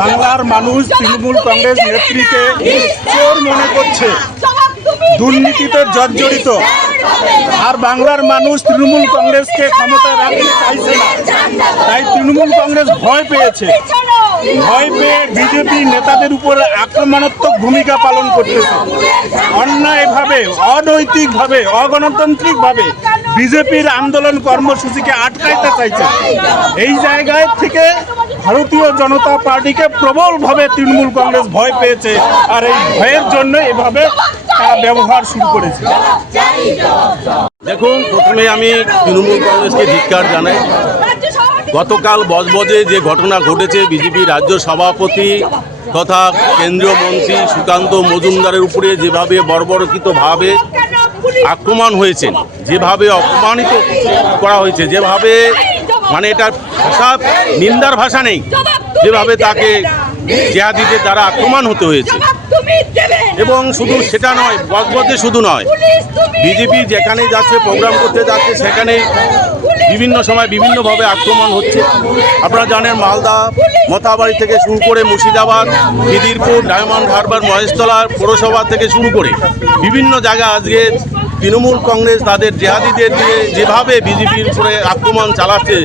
বাংলার মানুষ তৃণমূল কংগ্রেস নেত্রীকে চোর মনে করছে, দুর্নীতিতে জর্জরিত। আর বাংলার মানুষ তৃণমূল কংগ্রেসকে ক্ষমতায় রাখতে চাইছে না, তাই তৃণমূল কংগ্রেস ভয় পেয়েছে। ভয় পেয়ে বিজেপি নেতাদের উপরে আক্রমণাত্মক ভূমিকা পালন করতেছে। অন্যায়ভাবে, অনৈতিকভাবে, অগণতান্ত্রিকভাবে বিজেপির আন্দোলন কর্মসূচিকে আটকাইতে চাইছে। এই জায়গায় থেকে ভারতীয় জনতা পার্টিকে প্রবলভাবে তৃণমূল কংগ্রেস ভয় পেয়েছে, আর এই ভয়ের জন্য এভাবে তারা ব্যবহার শুরু করেছে। দেখুন, প্রথমে আমি তৃণমূল কংগ্রেসকে ধিক্কার জানাই। গতকাল বজবজে যে ঘটনা ঘটেছে, বিজেপি রাজ্য সভাপতি তথা কেন্দ্রীয় মন্ত্রী সুকান্ত মজুমদারের উপরে যেভাবে বর্বরকৃতভাবে আক্রমণ হয়েছে, যেভাবে অপমানিত করা হয়েছে, যেভাবে মানে এটা ভাষা, নিন্দার ভাষা নেই, যেভাবে তাকে জিহাদিদের দ্বারা আক্রমণ হতে হয়েছে। এবং শুধু সেটা নয়, বজবজে শুধু নয়, বিজেপি যেখানে যাচ্ছে, প্রোগ্রাম করতে যাচ্ছে, সেখানে বিভিন্ন সময় বিভিন্নভাবে আক্রমণ হচ্ছে। আপনারা জানেন, মালদা মথাবাড়ি থেকে শুরু করে মুর্শিদাবাদ, খিদিরপুর, ডায়মন্ড হারবার, মহেশতলা পৌরসভা থেকে শুরু করে বিভিন্ন জায়গায় আজকে তৃণমূল কংগ্রেস তাদের জিহাদিদের দিয়ে যেভাবে বিজেপির উপরে আক্রমণ চালাচ্ছে,